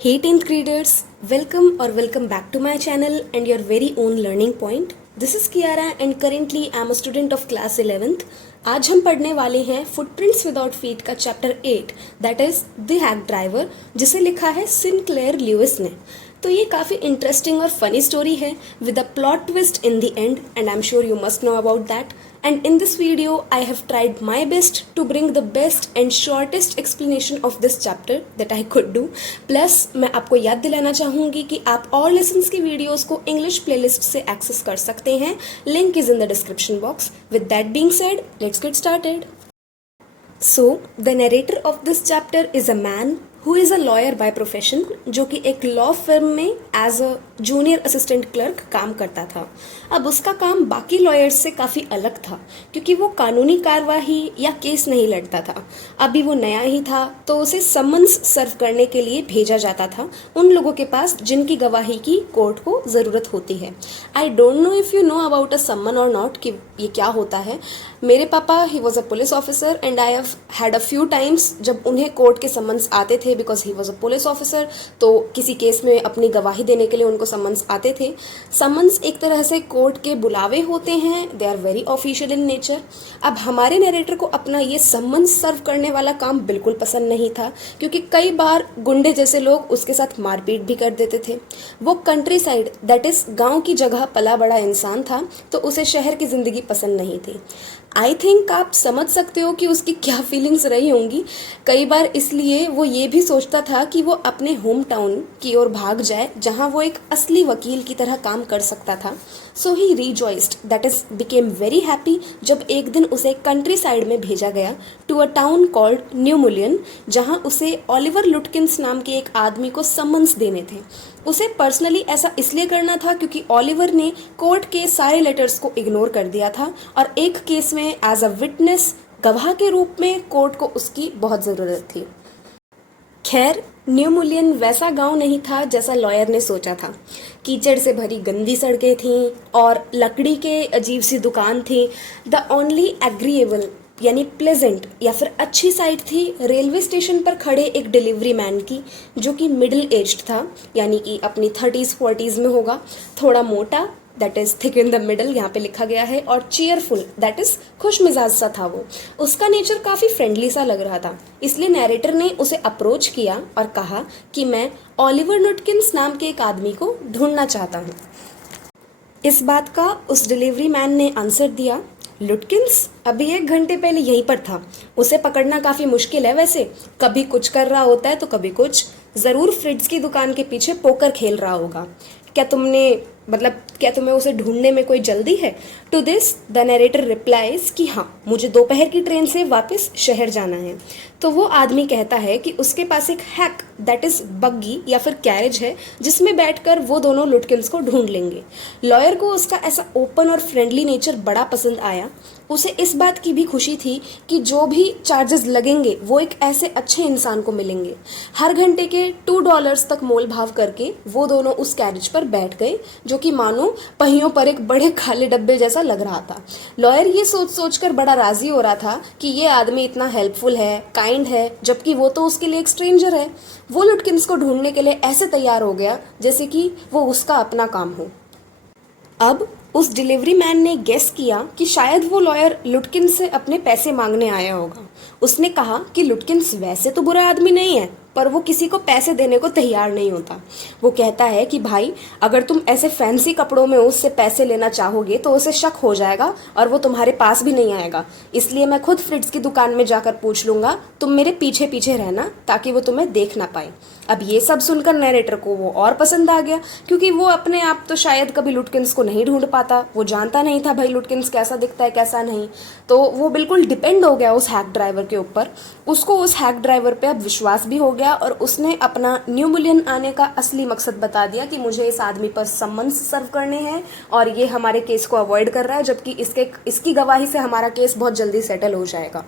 Hey 10th graders, welcome back to my channel and your very own learning point. This is Kiara and currently I am a student of class 11th. आज हम पढ़ने वाले हैं footprints without feet का chapter 8 that is the hack driver, जिसे लिखा है Sinclair Lewis ने. तो ये काफ़ी इंटरेस्टिंग और फनी स्टोरी है with a plot twist in the end and I am sure you must know about that. And in this video, I have tried my best to bring the best and shortest explanation of this chapter that I could do. Plus, मैं आपको याद दिलाना चाहूँगी कि आप और lessons की videos को English playlist से access कर सकते हैं. Link is in the description box. With that being said, let's get started. So, the narrator of this chapter is a man who is a lawyer by profession, जो कि एक law firm में as a junior assistant clerk काम करता था. अब उसका काम बाकी लॉयर्स से काफ़ी अलग था क्योंकि वो कानूनी कार्यवाही या केस नहीं लड़ता था. अभी वो नया ही था तो उसे समन्स सर्व करने के लिए भेजा जाता था उन लोगों के पास जिनकी गवाही की कोर्ट को ज़रूरत होती है. I don't know if you know about a summon और नॉट कि ये क्या होता है. मेरे पापा he was a police officer and I have had a few times जब उन्हें कोर्ट के समन्स आते थे because he was a police officer. तो किसी केस में अपनी गवाही देने के लिए उनको समन्स आते थे. समन्स एक तरह से कोर्ट के बुलावे होते हैं, they are very official in nature. अब हमारे नरेटर को अपना ये समन्स सर्व करने वाला काम बिल्कुल पसंद नहीं था क्योंकि कई बार गुंडे जैसे लोग उसके साथ मारपीट भी कर देते थे. वो कंट्री साइड दैट इज गाँव की जगह पला बड़ा इंसान था तो उसे शहर की जिंदगी पसंद नहीं थी. आई थिंक आप समझ सकते हो कि उसकी क्या फीलिंग्स रही होंगी. कई बार इसलिए वो ये भी सोचता था कि वो अपने होम टाउन की ओर भाग जाए जहाँ वो एक असली वकील की तरह काम कर सकता था. So he rejoiced that is became very happy जब एक दिन उसे कंट्री साइड में भेजा गया to a town called new Mullion, जहाँ उसे ऑलिवर लुटकिंस नाम के एक आदमी को समन्स देने थे. उसे पर्सनली ऐसा इसलिए करना था क्योंकि ऑलिवर ने कोर्ट के सारे लेटर्स को इग्नोर कर दिया था और एक केस में एज अ विटनेस गवाह के रूप में कोर्ट को उसकी बहुत ज़रूरत थी. खैर, न्यू मुलियन वैसा गांव नहीं था जैसा लॉयर ने सोचा था. कीचड़ से भरी गंदी सड़कें थीं और लकड़ी के अजीब सी दुकान थी. द ओनली एग्रीएबल यानी प्लेजेंट या फिर अच्छी साइड थी रेलवे स्टेशन पर खड़े एक डिलीवरी मैन की, जो कि मिडिल एज्ड था यानी कि अपनी 30s 40s में होगा, थोड़ा मोटा that is thick in the middle यहाँ पे लिखा गया है, और चीयरफुल दैट इज खुश मिजाज सा था वो. उसका नेचर काफ़ी फ्रेंडली सा लग रहा था. इसलिए नैरेटर ने उसे अप्रोच किया और कहा कि मैं ऑलिवर लुटकिंस नाम के एक आदमी को ढूंढना चाहता हूँ. इस बात का उस डिलीवरी मैन ने आंसर दिया, लुटकिंस अभी 1 घंटे पहले यहीं पर था. उसे पकड़ना काफ़ी मुश्किल है वैसे. कभी कुछ कर रहा होता है तो कभी कुछ. ज़रूर फ्रिट्ज की दुकान के पीछे पोकर खेल रहा होगा. क्या तुम्हें उसे ढूंढने में कोई जल्दी है? To this the narrator replies कि हाँ, मुझे दोपहर की ट्रेन से वापस शहर जाना है. तो वो आदमी कहता है कि उसके पास एक हैक दैट इज बग्गी या फिर कैरेज है जिसमें बैठकर वो दोनों लुटकिंस को ढूंढ लेंगे. लॉयर को उसका ऐसा ओपन और फ्रेंडली नेचर बड़ा पसंद आया. उसे इस बात की भी खुशी थी कि जो भी चार्जेस लगेंगे वो एक ऐसे अच्छे इंसान को मिलेंगे. हर घंटे के $2 तक मोल भाव करके वो दोनों उस कैरेज पर बैठ गए, जो कि मानो पहियों पर एक बड़े खाली डब्बे जैसा लग रहा था. लॉयर ये सोच सोचकर बड़ा राजी हो रहा था कि ये आदमी इतना हेल्पफुल है, काइंड है, जबकि वो तो उसके लिए एक स्ट्रेंजर है. वो लुटकिंस को ढूंढने के लिए ऐसे तैयार हो गया जैसे कि वो उसका अपना काम हो. अब उस डिलीवरी मैन ने गेस किया कि शायद वो लॉयर लुटकिंस से अपने पैसे मांगने आया होगा. उसने कहा कि लुटकिंस वैसे तो बुरा आदमी नहीं है, पर वो किसी को पैसे देने को तैयार नहीं होता. वो कहता है कि भाई, अगर तुम ऐसे फैंसी कपड़ों में उससे पैसे लेना चाहोगे तो उसे शक हो जाएगा और वो तुम्हारे पास भी नहीं आएगा. इसलिए मैं खुद फ्रिट्ज की दुकान में जाकर पूछ लूंगा, तुम मेरे पीछे पीछे रहना ताकि वो तुम्हें देख ना पाए. अब ये सब सुनकर नरेटर को वो और पसंद आ गया क्योंकि वो अपने आप तो शायद कभी लुटकिंस को नहीं ढूंढ पाता. वो जानता नहीं था भाई लुटकिंस कैसा दिखता है कैसा नहीं. तो वो बिल्कुल डिपेंड हो गया उस हैक ड्राइवर के ऊपर. उसको उस हैक ड्राइवर पे अब विश्वास भी हो गया और उसने अपना न्यू मिलियन आने का असली मकसद बता दिया कि मुझे इस आदमी पर समन्स सर्व करने हैं और ये हमारे केस को अवॉइड कर रहा है, जबकि इसकी गवाही से हमारा केस बहुत जल्दी सेटल हो जाएगा.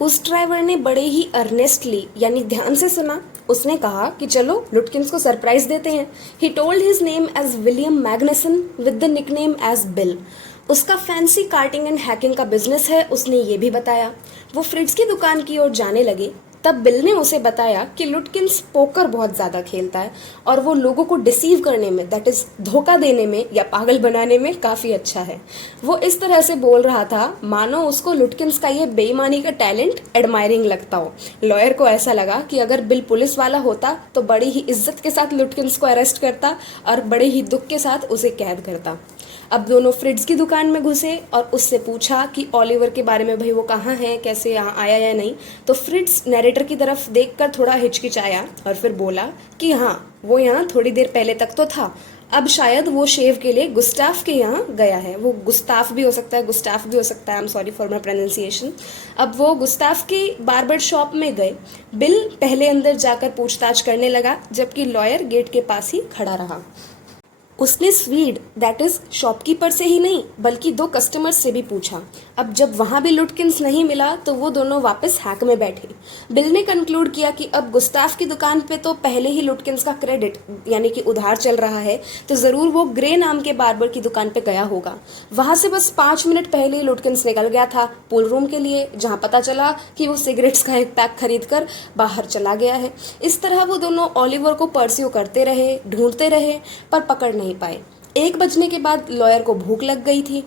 उस ड्राइवर ने बड़े ही अर्नेस्टली यानी ध्यान से सुना. उसने कहा कि चलो लुटकिंस को सरप्राइज देते हैं. He told his name as William Magnuson with the nickname as Bill. उसका फैंसी कार्टिंग एंड हैकिंग का बिजनेस है, उसने ये भी बताया. वो फ्रिट्ज की दुकान की ओर जाने लगे तब बिल ने उसे बताया कि लुटकिंस पोकर बहुत ज़्यादा खेलता है और वो लोगों को डिसीव करने में, दैट इज़ धोखा देने में या पागल बनाने में काफ़ी अच्छा है। वो इस तरह से बोल रहा था मानो उसको लुटकिंस का ये बेईमानी का टैलेंट एडमायरिंग लगता हो। लॉयर को ऐसा लगा कि अगर बिल पुलिस वाला होता तो बड़ी ही इज्जत के साथ लुटकिंस को अरेस्ट करता और बड़े ही दुख के साथ उसे कैद करता। अब दोनों फ्रिट्ज की दुकान में घुसे और उससे पूछा कि ओलिवर के बारे में, भाई वो कहाँ है, कैसे यहाँ आया या नहीं। तो फ्रिट्ज नरेटर की तरफ देखकर थोड़ा हिचकिचाया और फिर बोला कि हाँ, वो यहाँ थोड़ी देर पहले तक तो था, अब शायद वो शेव के लिए गुस्ताफ के यहाँ गया है। वो गुस्ताफ भी हो सकता है, गुस्ताफ भी हो सकता है, I am sorry for my pronunciation. अब वो गुस्ताफ की बार्बर शॉप में गए। बिल पहले अंदर जाकर पूछताछ करने लगा जबकि लॉयर गेट के पास ही खड़ा रहा। उसने स्वीड, दैट इज शॉपकीपर से ही नहीं बल्कि 2 कस्टमर्स से भी पूछा। अब जब वहां भी लुटकिंस नहीं मिला तो वो दोनों वापस हैक में बैठे। बिल ने कंक्लूड किया कि अब गुस्ताफ की दुकान पे तो पहले ही लुटकिंस का क्रेडिट यानी कि उधार चल रहा है, तो ज़रूर वो ग्रे नाम के बार्बर की दुकान पे गया होगा। वहां से बस 5 मिनट पहले ही लुटकिंस निकल गया था पूल रूम के लिए, जहां पता चला कि वो सिगरेट्स का एक पैक खरीद कर बाहर चला गया है। इस तरह वो दोनों ओलिवर को परस्यू करते रहे, ढूंढते रहे, पर पकड़ नहीं पाए। 1 बजने के बाद लॉयर को भूख लग गई थी।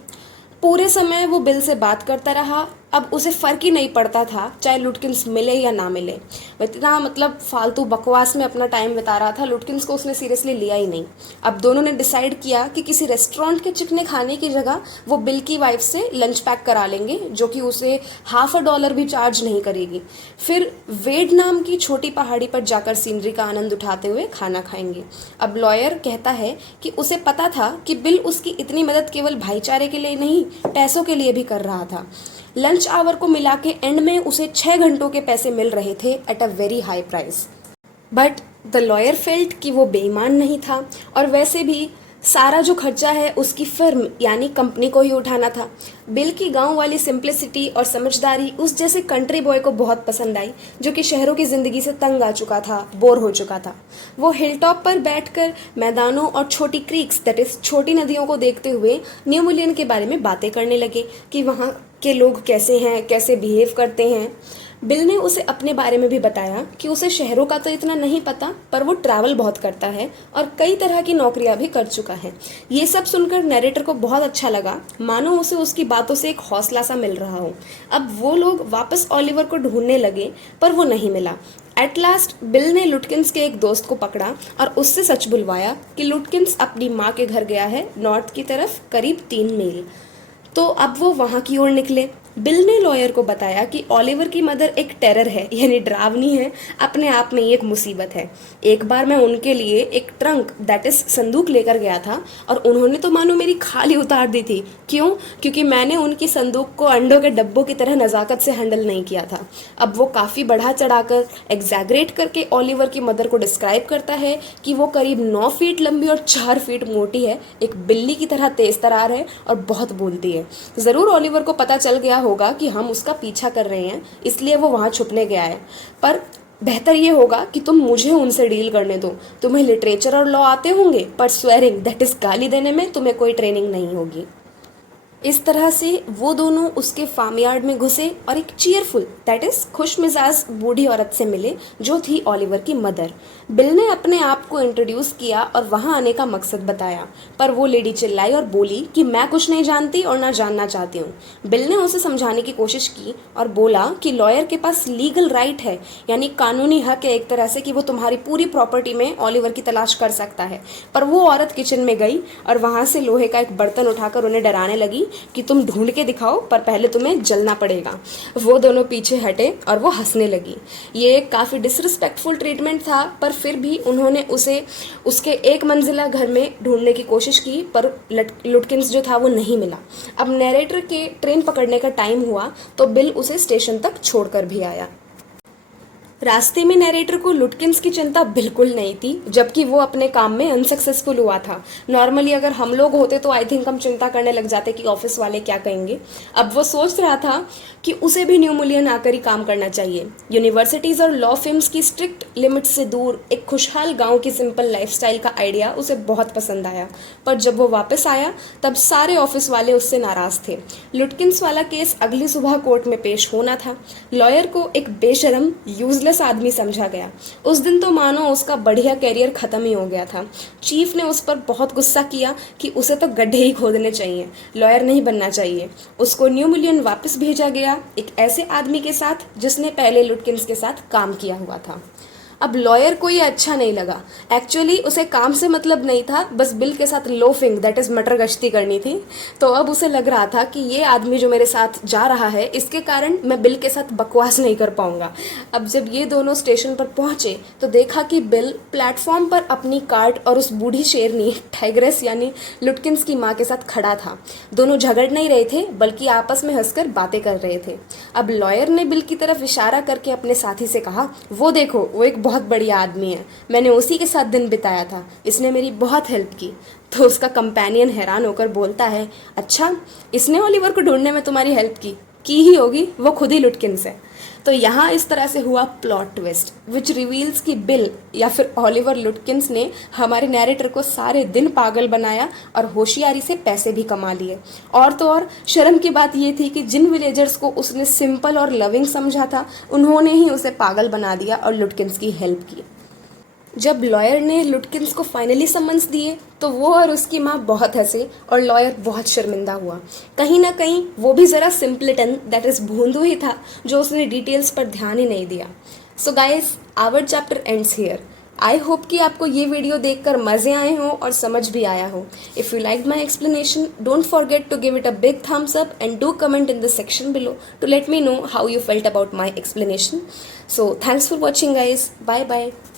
पूरे समय वो बिल से बात करता रहा। अब उसे फर्क ही नहीं पड़ता था चाहे लुटकिंस मिले या ना मिले। वो इतना फालतू बकवास में अपना टाइम बिता रहा था, लुटकिंस को उसने सीरियसली लिया ही नहीं। अब दोनों ने डिसाइड किया कि किसी रेस्टोरेंट के चिकने खाने की जगह वो बिल की वाइफ से लंच पैक करा लेंगे, जो कि उसे $50 भी चार्ज नहीं करेगी। फिर वेड नाम की छोटी पहाड़ी पर जाकर सीनरी का आनंद उठाते हुए खाना खाएंगे। अब लॉयर कहता है कि उसे पता था कि बिल उसकी इतनी मदद केवल भाईचारे के लिए नहीं, पैसों के लिए भी कर रहा था। लंच आवर को मिला के एंड में उसे 6 घंटों के पैसे मिल रहे थे at a very high price. But the lawyer felt कि वो बेईमान नहीं था और वैसे भी सारा जो खर्चा है उसकी फिर्म यानी कंपनी को ही उठाना था। बिल की गांव वाली सिंप्लिसिटी और समझदारी उस जैसे कंट्री बॉय को बहुत पसंद आई जो कि शहरों की जिंदगी से तंग आ चुका था, बोर हो चुका था। वो हिलटॉप पर बैठकर मैदानों और छोटी क्रीक्स दैट इज छोटी नदियों को देखते हुए न्यू मिलियन के बारे में बातें करने लगे कि वहाँ के लोग कैसे हैं, कैसे बिहेव करते हैं। बिल ने उसे अपने बारे में भी बताया कि उसे शहरों का तो इतना नहीं पता, पर वो ट्रैवल बहुत करता है और कई तरह की नौकरियां भी कर चुका है। ये सब सुनकर नरेटर को बहुत अच्छा लगा, मानो उसे उसकी बातों से एक हौसला सा मिल रहा हो। अब वो लोग वापस ओलिवर को ढूंढने लगे, पर वो नहीं मिला। एट लास्ट बिल ने लुटकिंस के एक दोस्त को पकड़ा और उससे सच बुलवाया कि लुटकिंस अपनी माँ के घर गया है नॉर्थ की तरफ, करीब 3 मील। तो अब वो वहां की ओर निकले। बिल ने लॉयर को बताया कि ओलिवर की मदर एक टेरर है, यानी डरावनी है, अपने आप में ही एक मुसीबत है। एक बार मैं उनके लिए एक ट्रंक दैट इज संदूक लेकर गया था और उन्होंने तो मानो मेरी खाली उतार दी थी। क्यों? क्योंकि मैंने उनकी संदूक को अंडों के डब्बों की तरह नज़ाकत से हैंडल नहीं किया था। अब वो काफ़ी बढ़ा चढ़ाकर एग्जैगरेट करके ओलिवर की मदर को डिस्क्राइब करता है कि वो करीब 9 फीट लंबी और 4 फीट मोटी है, एक बिल्ली की तरह तेज तरार है और बहुत बोलती है। ज़रूर ओलिवर को पता चल गया होगा कि हम उसका पीछा कर रहे हैं, इसलिए वो वहाँ छुपने गया है। पर बेहतर ये होगा कि तुम मुझे उनसे डील करने दो। तुम्हें लिटरेचर और लॉ आते होंगे, पर स्वेरिंग दैट इज गाली देने में तुम्हें कोई ट्रेनिंग नहीं होगी। इस तरह से वो दोनों उसके फार्म यार्ड में घुसे और एक चीयरफुल दैट इज खुश मिजाज बूढ़ी औरत से मिले जो थी ओलिवर की मदर। बिल ने अपने आप को इंट्रोड्यूस किया और वहां आने का मकसद बताया, पर वो लेडी चिल्लाई और बोली कि मैं कुछ नहीं जानती और ना जानना चाहती हूँ। बिल ने उसे समझाने की कोशिश की और बोला कि लॉयर के पास लीगल राइट है, यानी कानूनी हक है एक तरह से कि वो तुम्हारी पूरी प्रॉपर्टी में ओलिवर की तलाश कर सकता है। पर वो औरत किचन में गई और वहां से लोहे का एक बर्तन उठाकर उन्हें डराने लगी कि तुम ढूंढ के दिखाओ, पर पहले तुम्हें जलना पड़ेगा। वो दोनों पीछे हटे और वो हंसने लगी। ये काफ़ी डिसरिस्पेक्टफुल ट्रीटमेंट था, पर फिर भी उन्होंने उसे उसके 1 मंजिला घर में ढूंढने की कोशिश की, पर लुटकिंस जो था वो नहीं मिला। अब नैरेटर के ट्रेन पकड़ने का टाइम हुआ तो बिल उसे स्टेशन तक छोड़कर भी आया। रास्ते में नैरेटर को लुटकिंस की चिंता बिल्कुल नहीं थी, जबकि वो अपने काम में अनसक्सेसफुल हुआ था। नॉर्मली अगर हम लोग होते तो आई थिंक हम चिंता करने लग जाते कि ऑफिस वाले क्या कहेंगे। अब वो सोच रहा था कि उसे भी न्यू मिलियन आकर ही काम करना चाहिए। यूनिवर्सिटीज़ और लॉ फिल्म्स की स्ट्रिक्ट लिमिट्स से दूर एक खुशहाल गांव की सिंपल लाइफस्टाइल का आइडिया उसे बहुत पसंद आया। पर जब वो वापस आया तब सारे ऑफिस वाले उससे नाराज थे। लुटकिंस वाला केस अगली सुबह कोर्ट में पेश होना था। लॉयर को एक बेशरम यूजलेस यूजलेस आदमी समझा गया। उस दिन तो मानो उसका बढ़िया कैरियर ख़त्म ही हो गया था। चीफ ने उस पर बहुत गुस्सा किया कि उसे तो गड्ढे ही खोदने चाहिए, लॉयर नहीं बनना चाहिए। उसको न्यू मिलियन वापस भेजा गया, एक ऐसे आदमी के साथ जिसने पहले लुटकिंस के साथ काम किया हुआ था। अब लॉयर को ये अच्छा नहीं लगा। एक्चुअली उसे काम से मतलब नहीं था, बस बिल के साथ लोफिंग दैट इज़ मटर गश्ती करनी थी। तो अब उसे लग रहा था कि ये आदमी जो मेरे साथ जा रहा है, इसके कारण मैं बिल के साथ बकवास नहीं कर पाऊंगा। अब जब ये दोनों स्टेशन पर पहुंचे तो देखा कि बिल प्लेटफॉर्म पर अपनी कार्ट और उस बूढ़ी शेरनी टाइग्रेस यानी लुटकिंस की माँ के साथ खड़ा था। दोनों झगड़ नहीं रहे थे, बल्कि आपस में हंसकर बातें कर रहे थे। अब लॉयर ने बिल की तरफ इशारा करके अपने साथी से कहा, वो देखो, वो एक बहुत बढ़िया आदमी है, मैंने उसी के साथ दिन बिताया था, इसने मेरी बहुत हेल्प की। तो उसका कंपेनियन हैरान होकर बोलता है, अच्छा, इसने ओलिवर को ढूंढने में तुम्हारी हेल्प की ही होगी, वो खुद ही लुटकिंस है। तो यहाँ इस तरह से हुआ प्लॉट ट्विस्ट विच रिवील्स कि बिल या फिर ओलिवर लुटकिंस ने हमारे नैरेटर को सारे दिन पागल बनाया और होशियारी से पैसे भी कमा लिए। और तो और शर्म की बात ये थी कि जिन विलेजर्स को उसने सिंपल और लविंग समझा था, उन्होंने ही उसे पागल बना दिया और लुटकिंस की हेल्प की। जब लॉयर ने लुटकिंस को फाइनली समन्स दिए तो वो और उसकी माँ बहुत हंसे और लॉयर बहुत शर्मिंदा हुआ। कहीं ना कहीं वो भी ज़रा सिंपलिटन दैट इज़ भोंदू ही था, जो उसने डिटेल्स पर ध्यान ही नहीं दिया। So guys, our chapter ends here. I hope कि आपको ये वीडियो देखकर मज़े आए हों और समझ भी आया हो। If you like my explanation, don't forget to give it a big thumbs up and do comment in the section below to let me know how you felt about my explanation. So thanks for watching guys. Bye bye.